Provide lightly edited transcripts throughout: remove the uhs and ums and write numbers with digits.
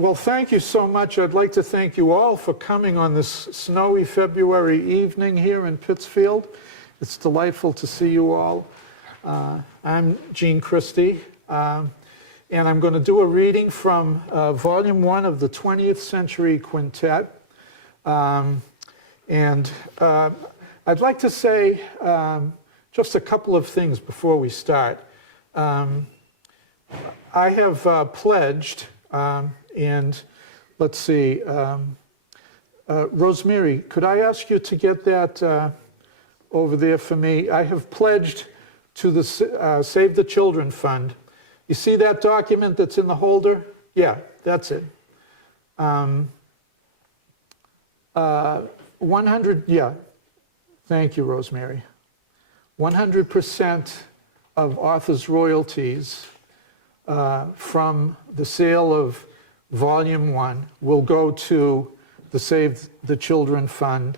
Well, thank you so much. I'd like to thank you all for coming on this snowy February evening here in Pittsfield. It's delightful to see you all. I'm Eugene Christy, and I'm going to do a reading from Volume 1 of the 20th Century Quintet. I'd like to say just a couple of things before we start. I have pledged, and let's see, Rosemary, could I ask you to get that over there for me? I have pledged to the Save the Children Fund. You see that document that's in the holder? Yeah, that's it. 100, yeah, thank you, Rosemary. 100% of authors' royalties from the sale of Volume 1 will go to the Save the Children Fund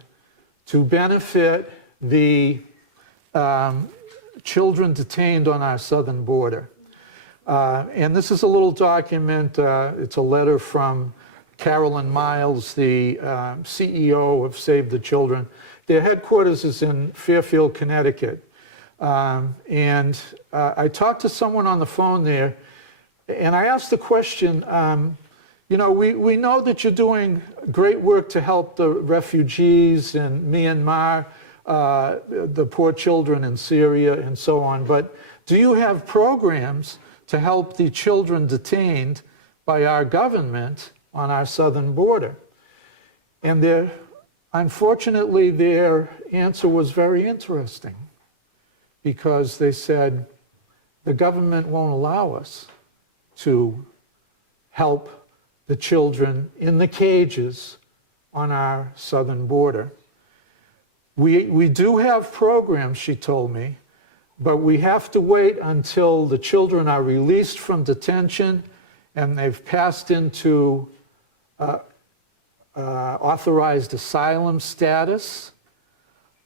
to benefit the children detained on our southern border. And this is a little document. It's a letter from Carolyn Miles, the CEO of Save the Children. Their headquarters is in Fairfield, Connecticut. And I talked to someone on the phone there, and I asked the question, you know, we know that you're doing great work to help the refugees in Myanmar, the poor children in Syria, and so on, but do you have programs to help the children detained by our government on our southern border? And unfortunately, their answer was very interesting, because they said, the government won't allow us to help the children in the cages on our southern border. We do have programs, she told me, but we have to wait until the children are released from detention and they've passed into authorized asylum status.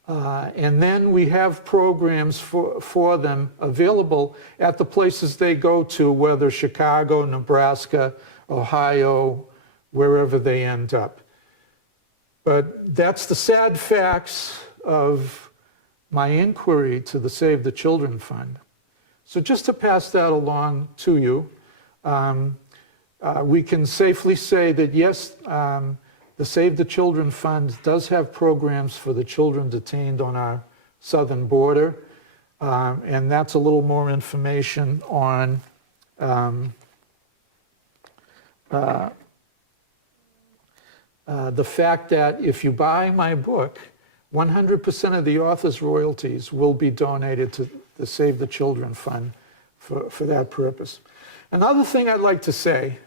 And then we have programs for them available at the places they go to, whether Chicago, Nebraska, Ohio, wherever they end up. But that's the sad facts of my inquiry to the Save the Children Fund. So just to pass that along to you, we can safely say that yes, the Save the Children Fund does have programs for the children detained on our southern border, and that's a little more information on the fact that if you buy my book, 100% of the author's royalties will be donated to the Save the Children Fund for that purpose. Another thing I'd like to say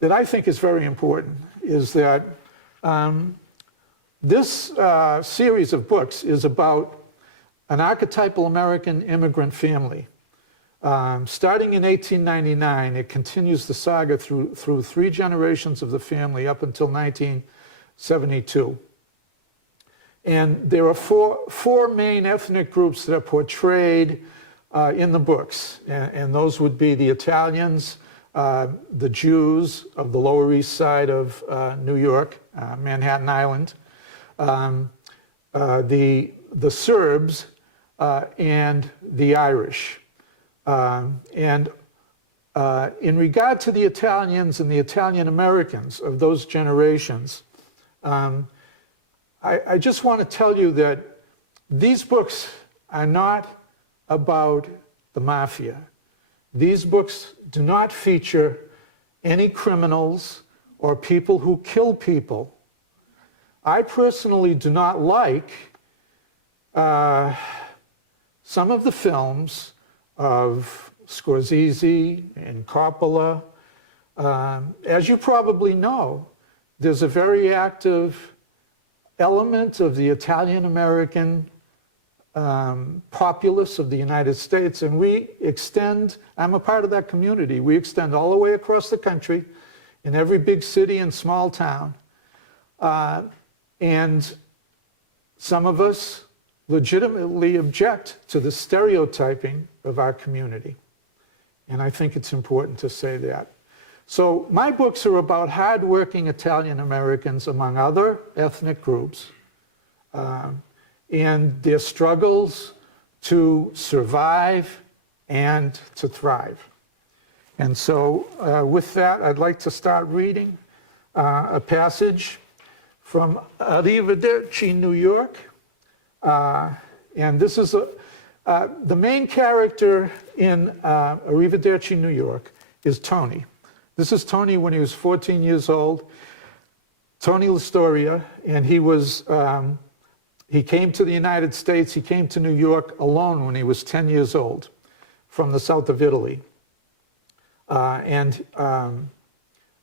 that I think is very important is that this series of books is about an archetypal American immigrant family. Starting in 1899, it continues the saga through 3 generations of the family up until 1972. And there are four main ethnic groups that are portrayed in the books, and those would be the Italians, the Jews of the Lower East Side of New York, Manhattan Island, the Serbs, and the Irish. In regard to the Italians and the Italian Americans of those generations, I just want to tell you that these books are not about the mafia. These books do not feature any criminals or people who kill people. I personally do not like some of the films of Scorsese and Coppola. As you probably know, there's a very active element of the Italian-American populace of the United States, and we extend, I'm a part of that community, we extend all the way across the country in every big city and small town. And some of us legitimately object to the stereotyping of our community. And I think it's important to say that. So my books are about hardworking Italian Americans, among other ethnic groups, and their struggles to survive and to thrive. And so with that, I'd like to start reading a passage from Arrivederci, New York. And this is the main character in Arrivederci, New York is Tony. This is Tony when he was 14 years old, Tony Lastoria, and he came to the United States, he came to New York alone when he was 10 years old from the south of Italy. At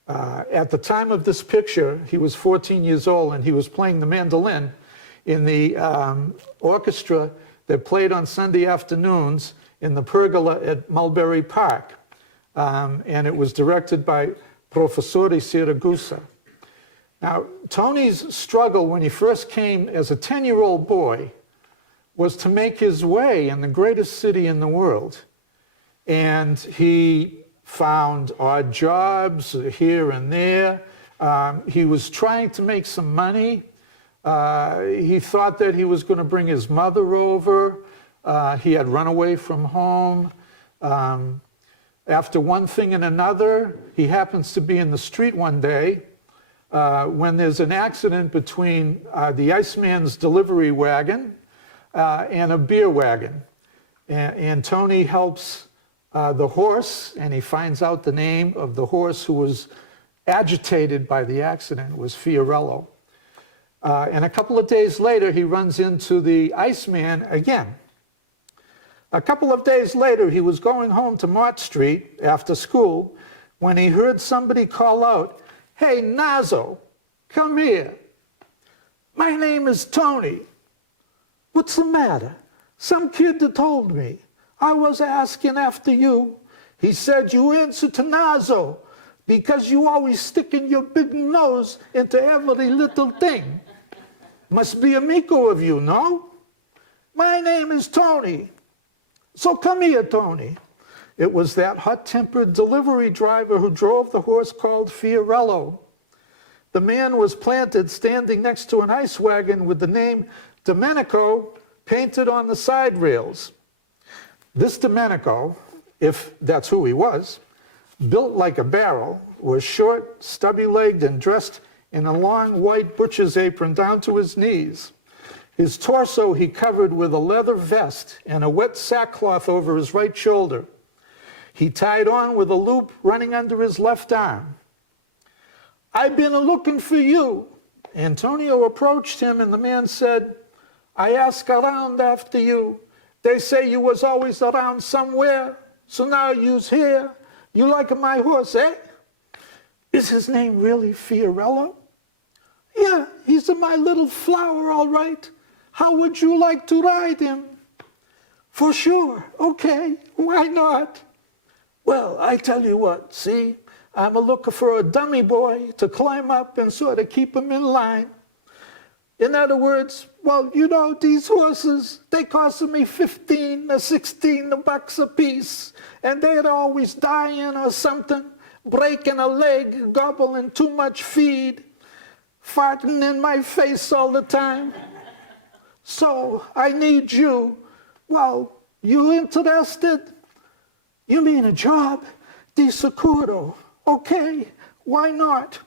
the time of this picture, he was 14 years old and he was playing the mandolin in the orchestra that played on Sunday afternoons in the pergola at Mulberry Park. And it was directed by Professore Siragusa. Now, Tony's struggle when he first came as a 10-year-old boy was to make his way in the greatest city in the world. And he found odd jobs here and there. He was trying to make some money. He thought that he was going to bring his mother over. He had run away from home. After one thing and another, he happens to be in the street one day when there's an accident between the Iceman's delivery wagon and a beer wagon. And Tony helps the horse, and he finds out the name of the horse who was agitated by the accident was Fiorello. And a couple of days later, he runs into the Iceman again. A couple of days later, he was going home to Mott Street after school when he heard somebody call out, "Hey, Nazo, come here. My name is Tony. What's the matter? Some kid that told me. I was asking after you. He said you answer to Nazo because you always sticking your big nose into every little thing. Must be amico of you, no? My name is Tony. So come here, Tony." It was that hot-tempered delivery driver who drove the horse called Fiorello. The man was planted standing next to an ice wagon with the name Domenico painted on the side rails. This Domenico, if that's who he was, built like a barrel, was short, stubby-legged, and dressed in a long white butcher's apron down to his knees. His torso he covered with a leather vest and a wet sackcloth over his right shoulder. He tied on with a loop running under his left arm. "I've been a-looking for you." Antonio approached him and the man said, "I ask around after you. They say you was always around somewhere, so now you's here. You like my horse, eh?" "Is his name really Fiorello?" "Yeah, he's my little flower, all right. How would you like to ride him?" "For sure. Okay, why not?" "Well, I tell you what, see, I'm a-looking for a dummy boy to climb up and sort of keep him in line. In other words, well, you know, these horses, they costed me 15 or 16 bucks a piece, and they're always dying or something, breaking a leg, gobbling too much feed, farting in my face all the time. So I need you. Well, you interested?" "You mean a job? Di sicuro. Okay, why not?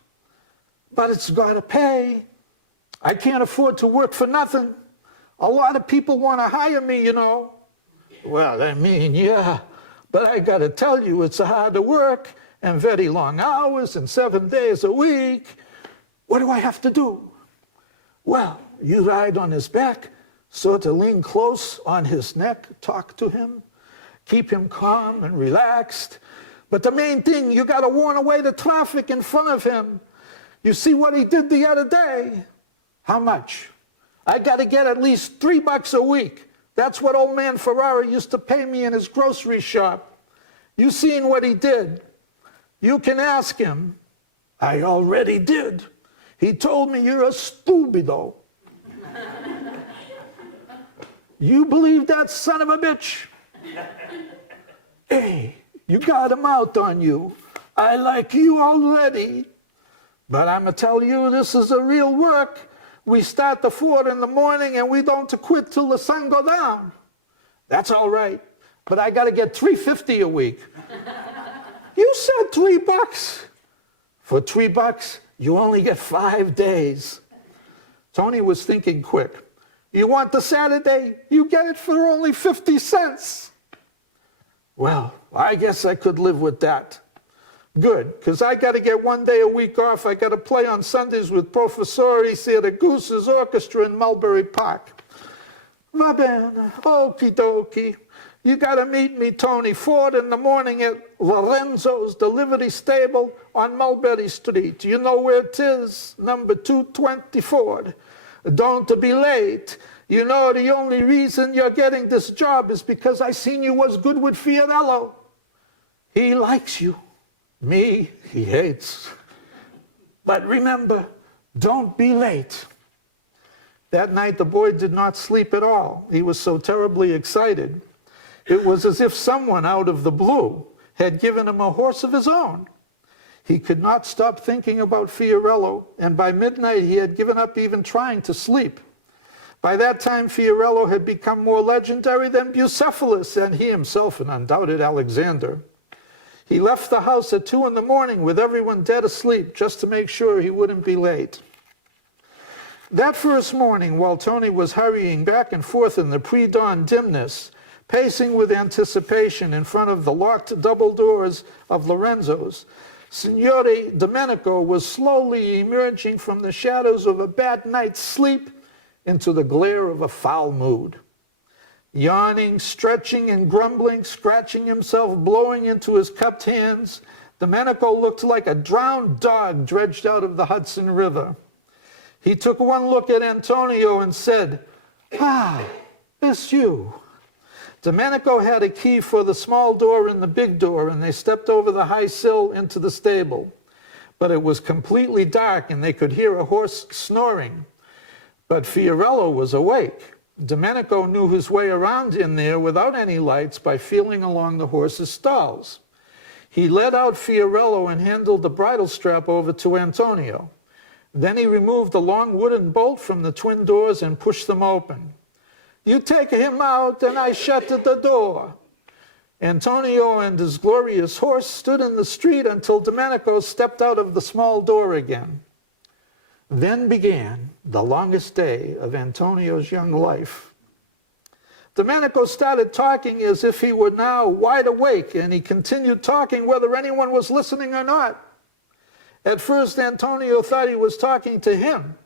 But it's gotta pay. I can't afford to work for nothing. A lot of people want to hire me, you know." "Well, I mean, yeah, but I gotta tell you, it's hard work and very long hours and 7 days a week. What do I have to do?" "Well, you ride on his back, sort of lean close on his neck, talk to him, keep him calm and relaxed. But the main thing, you got to warn away the traffic in front of him. You see what he did the other day? How much? I got to get at least $3 a week. That's what old man Ferrara used to pay me in his grocery shop. You seen what he did? You can ask him. I already did. He told me you're a stupido. You believe that son of a bitch? Hey, you got him out on you. I like you already. But I'm going to tell you, this is a real work. We start the 4 in the morning and we don't quit till the sun go down. That's all right. But I got to get $3.50 a week. You said $3. For $3, you only get 5 days. Tony was thinking quick. You want the Saturday? You get it for only 50 cents. Well, I guess I could live with that. Good, because I got to get 1 day a week off. I got to play on Sundays with Professori Siragusa's orchestra in Mulberry Park. Va bene, okie dokie. You got to meet me, Tony, 4 in the morning at Lorenzo's Delivery Stable on Mulberry Street. You know where it is? Number 224. Don't be late. You know the only reason you're getting this job is because I seen you was good with Fiorello. He likes you. Me, he hates. But remember, don't be late. That night the boy did not sleep at all. He was so terribly excited. It was as if someone out of the blue had given him a horse of his own. He could not stop thinking about Fiorello, and by midnight he had given up even trying to sleep. By that time, Fiorello had become more legendary than Bucephalus, and he himself an undoubted Alexander. He left the house at 2 in the morning with everyone dead asleep just to make sure he wouldn't be late. That first morning, while Tony was hurrying back and forth in the pre-dawn dimness, pacing with anticipation in front of the locked double doors of Lorenzo's, Signore Domenico was slowly emerging from the shadows of a bad night's sleep into the glare of a foul mood. Yawning, stretching, and grumbling, scratching himself, blowing into his cupped hands, Domenico looked like a drowned dog dredged out of the Hudson River. He took one look at Antonio and said, "Ah, it's you." Domenico had a key for the small door and the big door, and they stepped over the high sill into the stable. But it was completely dark, and they could hear a horse snoring. But Fiorello was awake. Domenico knew his way around in there without any lights by feeling along the horse's stalls. He led out Fiorello and handed the bridle strap over to Antonio. Then he removed the long wooden bolt from the twin doors and pushed them open. "You take him out, and I shut the door." Antonio and his glorious horse stood in the street until Domenico stepped out of the small door again. Then began the longest day of Antonio's young life. Domenico started talking as if he were now wide awake, and he continued talking whether anyone was listening or not. At first, Antonio thought he was talking to him.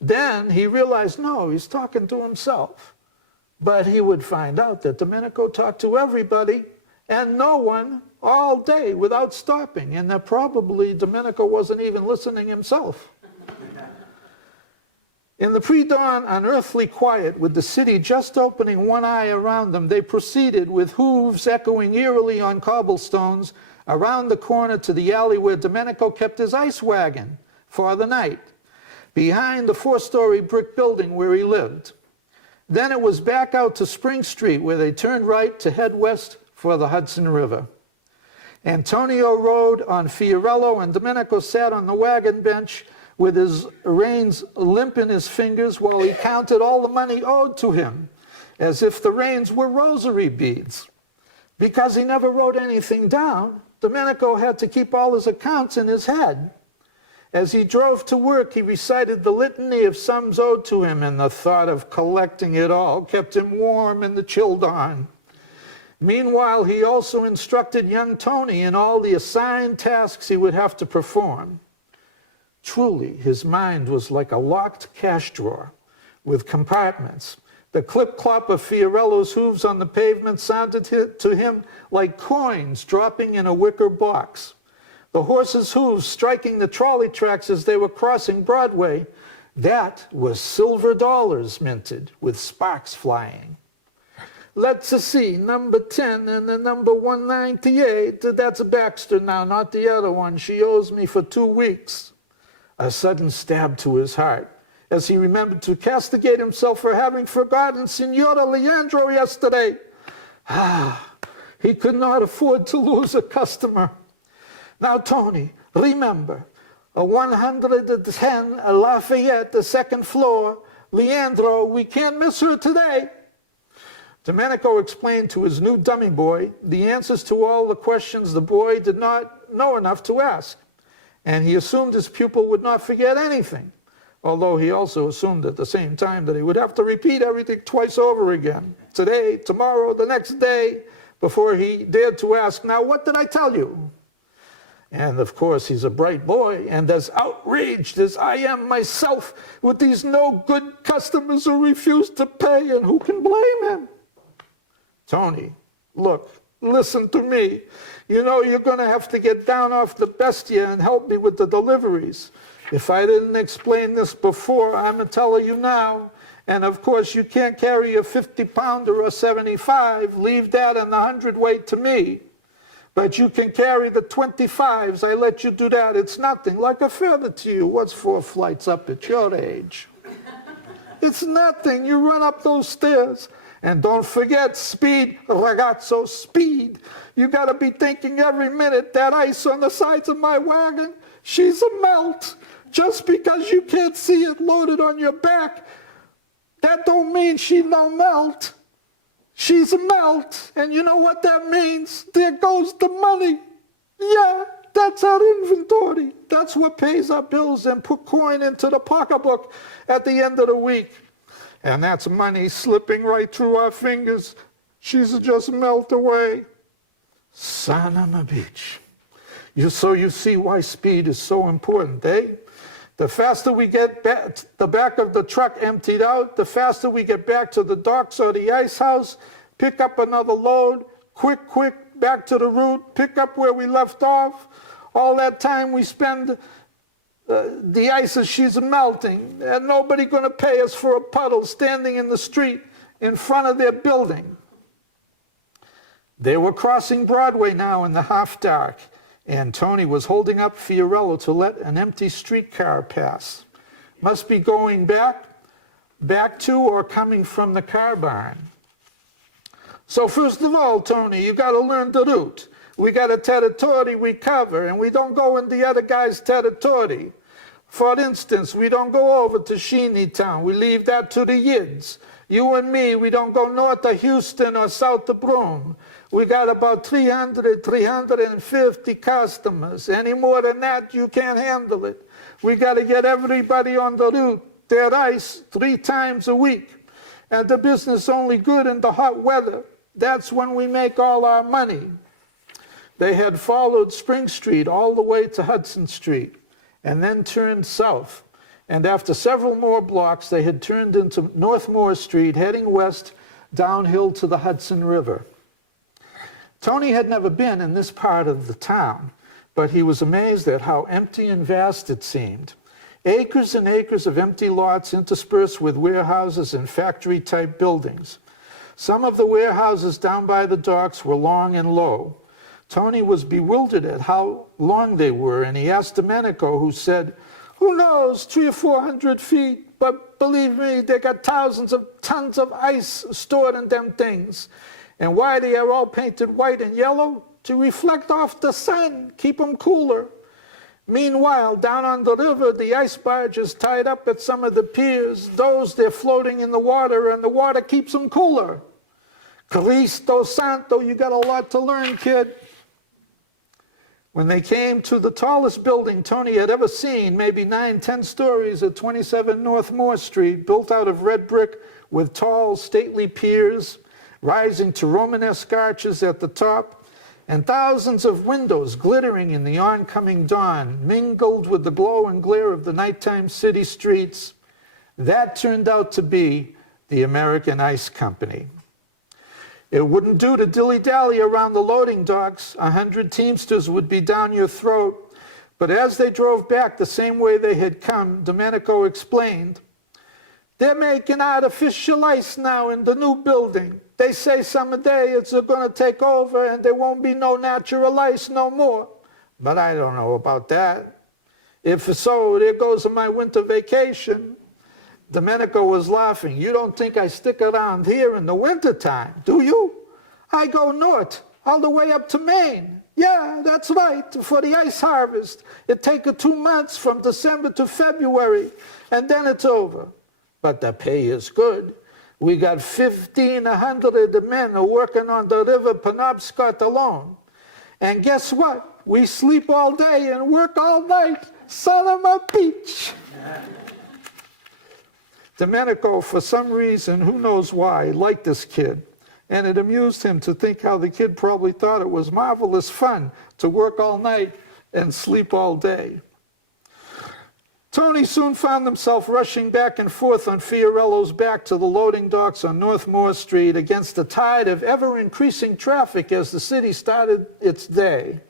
Then he realized, no, he's talking to himself. But he would find out that Domenico talked to everybody and no one all day without stopping, and that probably Domenico wasn't even listening himself. In the pre-dawn unearthly quiet, with the city just opening one eye around them, they proceeded with hooves echoing eerily on cobblestones around the corner to the alley where Domenico kept his ice wagon for the night, behind the 4-story brick building where he lived. Then it was back out to Spring Street, where they turned right to head west for the Hudson River. Antonio rode on Fiorello, and Domenico sat on the wagon bench with his reins limp in his fingers while he counted all the money owed to him, as if the reins were rosary beads. Because he never wrote anything down, Domenico had to keep all his accounts in his head. As he drove to work, he recited the litany of sums owed to him, and the thought of collecting it all kept him warm in the chill dawn. Meanwhile, he also instructed young Tony in all the assigned tasks he would have to perform. Truly, his mind was like a locked cash drawer with compartments The clip-clop of Fiorello's hooves on the pavement sounded to him like coins dropping in a wicker box. The horses' hooves striking the trolley tracks as they were crossing Broadway, that was silver dollars minted with sparks flying. Let's see, number 10 and the number 198. That's Baxter now, not the other one. She owes me for 2 weeks. A sudden stab to his heart, as he remembered to castigate himself for having forgotten Signora Leandro yesterday. He could not afford to lose a customer. Now, Tony, remember, a 110 Lafayette, the second floor. Leandro, we can't miss her today. Domenico explained to his new dummy boy the answers to all the questions the boy did not know enough to ask, and he assumed his pupil would not forget anything, although he also assumed at the same time that he would have to repeat everything twice over again, today, tomorrow, the next day, before he dared to ask, now what did I tell you? And of course he's a bright boy and as outraged as I am myself with these no good customers who refuse to pay, and who can blame him? Tony, look, listen to me. You know you're going to have to get down off the bestia and help me with the deliveries. If I didn't explain this before, I'm telling you now. And of course you can't carry a 50-pounder or 75. Leave that and the 100-weight to me. But you can carry the 25s. I let you do that. It's nothing, like a feather to you. What's 4 flights up at your age? It's nothing. You run up those stairs. And don't forget speed, ragazzo, speed. You got to be thinking every minute, that ice on the sides of my wagon, she's a melt. Just because you can't see it loaded on your back, that don't mean she no melt. She's a melt. And you know what that means? There goes the money. Yeah, that's our inventory. That's what pays our bills and put coin into the pocketbook at the end of the week. And that's money slipping right through our fingers. She's just melt away. Son of a bitch. So you see why speed is so important, eh? The faster we get the back of the truck emptied out, the faster we get back to the docks or the ice house, pick up another load, quick, back to the route, pick up where we left off. All that time we spend the ice as she's melting, and nobody going to pay us for a puddle standing in the street in front of their building. They were crossing Broadway now in the half dark, and Tony was holding up Fiorello to let an empty streetcar pass. Must be going back to or coming from the car barn. So first of all, Tony, you got to learn the route. We got a territory we cover, and we don't go in the other guy's territory. For instance, we don't go over to Sheeny Town. We leave that to the Yids. You and me, we don't go north of Houston or south of Broome. We got about 350 customers. Any more than that, you can't handle it. We got to get everybody on the route, their ice, 3 times a week. And the business only good in the hot weather. That's when we make all our money. They had followed Spring Street all the way to Hudson Street, and then turned south. And after several more blocks, they had turned into North Moore Street, heading west downhill to the Hudson River. Tony had never been in this part of the town, but he was amazed at how empty and vast it seemed. Acres and acres of empty lots interspersed with warehouses and factory-type buildings. Some of the warehouses down by the docks were long and low. Tony was bewildered at how long they were, and he asked Domenico, who said, who knows, 300 or 400 feet, but believe me, they got thousands of tons of ice stored in them things. And why they are all painted white and yellow? To reflect off the sun, keep them cooler. Meanwhile, down on the river, the ice barges tied up at some of the piers, those they're floating in the water, and the water keeps them cooler. Cristo Santo, you got a lot to learn, kid. When they came to the tallest building Tony had ever seen, maybe 9-10 stories at 27 North Moore Street, built out of red brick with tall, stately piers, rising to Romanesque arches at the top, and thousands of windows glittering in the oncoming dawn, mingled with the glow and glare of the nighttime city streets. That turned out to be the American Ice Company. It wouldn't do to dilly-dally around the loading docks. 100 Teamsters would be down your throat. But as they drove back the same way they had come, Domenico explained, "They're making artificial ice now in the new building. They say someday it's going to take over and there won't be no natural ice no more. But I don't know about that. If so, there goes my winter vacation." Domenico was laughing. "You don't think I stick around here in the wintertime, do you? I go north, all the way up to Maine. Yeah, that's right, for the ice harvest. It takes 2 months from December to February, and then it's over. But the pay is good. We got 1,500 men working on the River Penobscot alone. And guess what? We sleep all day and work all night. Son of a bitch." Domenico, for some reason, who knows why, liked this kid. And it amused him to think how the kid probably thought it was marvelous fun to work all night and sleep all day. Tony soon found himself rushing back and forth on Fiorello's back to the loading docks on North Moore Street against a tide of ever-increasing traffic as the city started its day.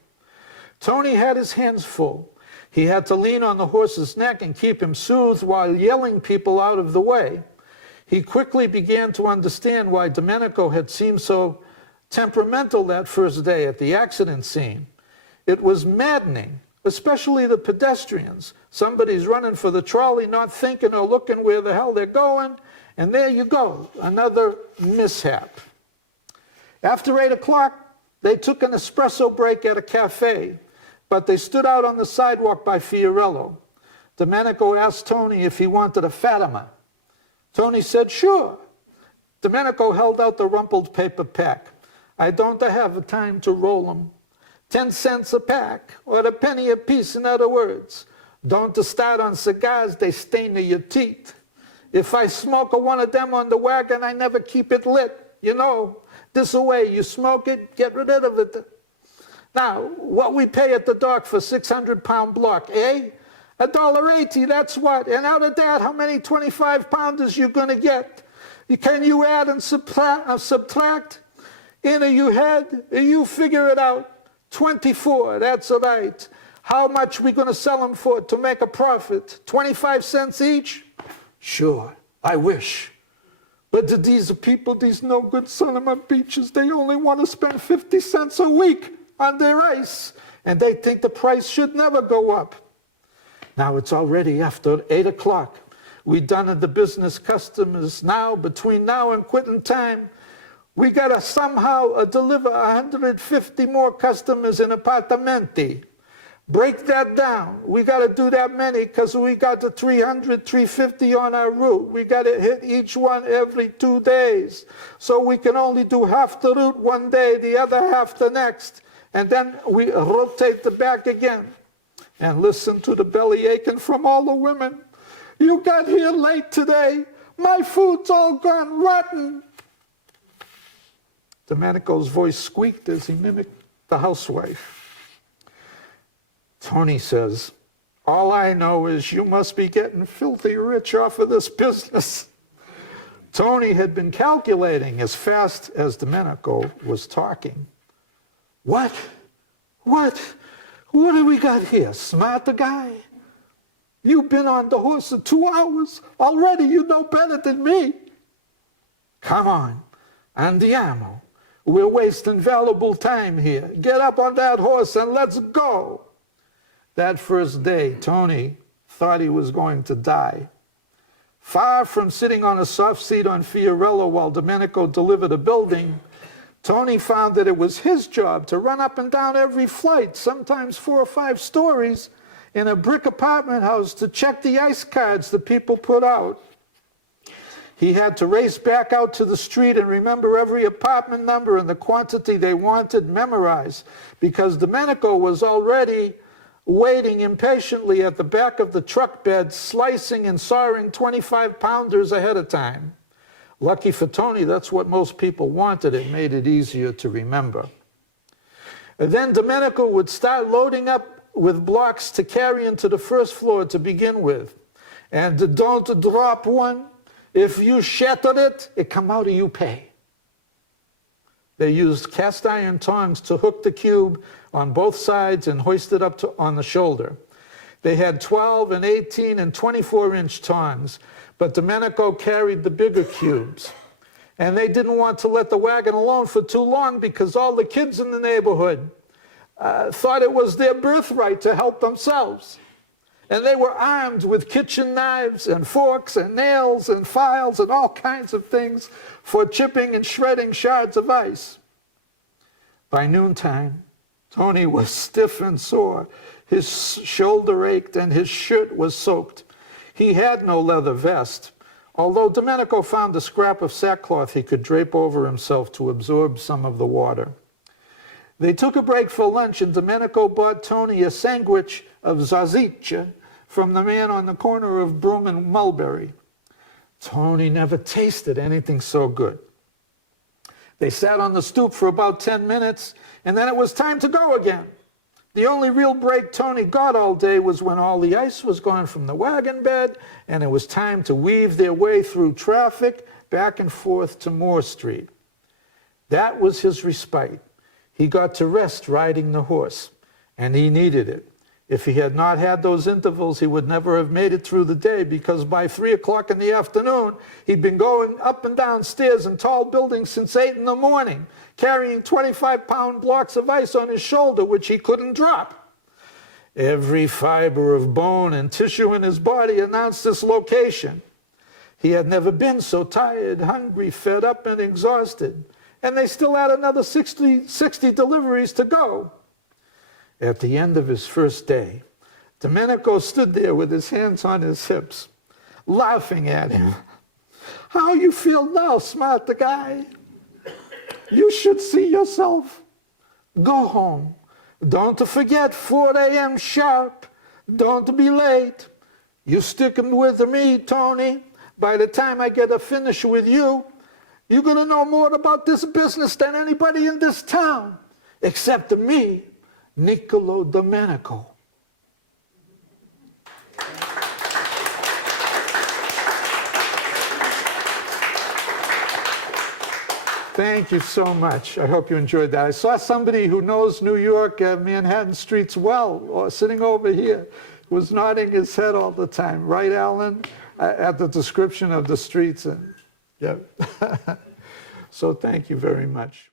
Tony had his hands full. He had to lean on the horse's neck and keep him soothed while yelling people out of the way. He quickly began to understand why Domenico had seemed so temperamental that first day at the accident scene. It was maddening, especially the pedestrians. Somebody's running for the trolley, not thinking or looking where the hell they're going, and there you go, another mishap. After 8 o'clock, they took an espresso break at a cafe, but they stood out on the sidewalk by Fiorello. Domenico asked Tony if he wanted a Fatima. Tony said, "Sure." Domenico held out the rumpled paper pack. "I don't have time to roll them. 10 cents a pack, or a penny a piece, in other words. Don't start on cigars, they stain your teeth. If I smoke one of them on the wagon, I never keep it lit. You know, this way, you smoke it, get rid of it. Now, what we pay at the dock for 600-pound block, eh? $1.80, that's what. And out of that, how many 25-pounders you gonna get? Can you add and subtract? In your head, you figure it out. 24, that's right. How much we gonna sell them for to make a profit? 25 cents each? Sure, I wish. But to these people, these no good son of my beaches, they only want to spend 50 cents a week on their ice, and they think the price should never go up. Now it's already after 8 o'clock. We done at the business customers now, between now and quitting time. We gotta somehow deliver 150 more customers in apartamenti. Break that down. We gotta do that many because we got the 300, 350 on our route. We gotta hit each one every 2 days. So we can only do half the route one day, the other half the next. And then we rotate the back again. And listen to the belly aching from all the women. You got here late today. My food's all gone rotten. Domenico's voice squeaked as he mimicked the housewife. Tony says, all I know is you must be getting filthy rich off of this business. Tony had been calculating as fast as Domenico was talking. What do we got here? Smarter guy? You've been on the horse for 2 hours. Already you know better than me. Come on, andiamo. We're wasting valuable time here. Get up on that horse and let's go. That first day, Tony thought he was going to die. Far from sitting on a soft seat on Fiorello while Domenico delivered a building, Tony found that it was his job to run up and down every flight, sometimes 4 or 5 stories, in a brick apartment house to check the ice cards the people put out. He had to race back out to the street and remember every apartment number and the quantity they wanted memorized, because Domenico was already waiting impatiently at the back of the truck bed, slicing and sawing 25-pounders ahead of time. Lucky for Tony, that's what most people wanted. It made it easier to remember. And then Domenico would start loading up with blocks to carry into the first floor to begin with. And don't drop one. If you shattered it, it come out of you pay. They used cast iron tongs to hook the cube on both sides and hoist it up on the shoulder. They had 12 and 18 and 24-inch tongs, but Domenico carried the bigger cubes. And they didn't want to let the wagon alone for too long because all the kids in the neighborhood thought it was their birthright to help themselves. And they were armed with kitchen knives and forks and nails and files and all kinds of things for chipping and shredding shards of ice. By noontime, Tony was stiff and sore. His shoulder ached and his shirt was soaked. He had no leather vest, although Domenico found a scrap of sackcloth he could drape over himself to absorb some of the water. They took a break for lunch, and Domenico bought Tony a sandwich of salsiccia from the man on the corner of Broome and Mulberry. Tony never tasted anything so good. They sat on the stoop for about 10 minutes, and then it was time to go again. The only real break Tony got all day was when all the ice was gone from the wagon bed, and it was time to weave their way through traffic back and forth to Moore Street. That was his respite. He got to rest riding the horse, and he needed it. If he had not had those intervals, he would never have made it through the day, because by 3 o'clock in the afternoon, he'd been going up and down stairs in tall buildings since 8 in the morning, carrying 25-pound blocks of ice on his shoulder, which he couldn't drop. Every fiber of bone and tissue in his body announced this location. He had never been so tired, hungry, fed up, and exhausted. And they still had another 60 deliveries to go. At the end of his first day, Domenico stood there with his hands on his hips, laughing at him. "How you feel now, smart guy? You should see yourself. Go home. Don't forget 4 a.m. sharp. Don't be late. You sticking with me, Tony. By the time I get a finish with you, you're going to know more about this business than anybody in this town, except me, Niccolo Domenico." Thank you so much. I hope you enjoyed that. I saw somebody who knows New York, Manhattan streets well, or sitting over here, was nodding his head all the time. Right, Alan? At the description of the streets. And yeah. So thank you very much.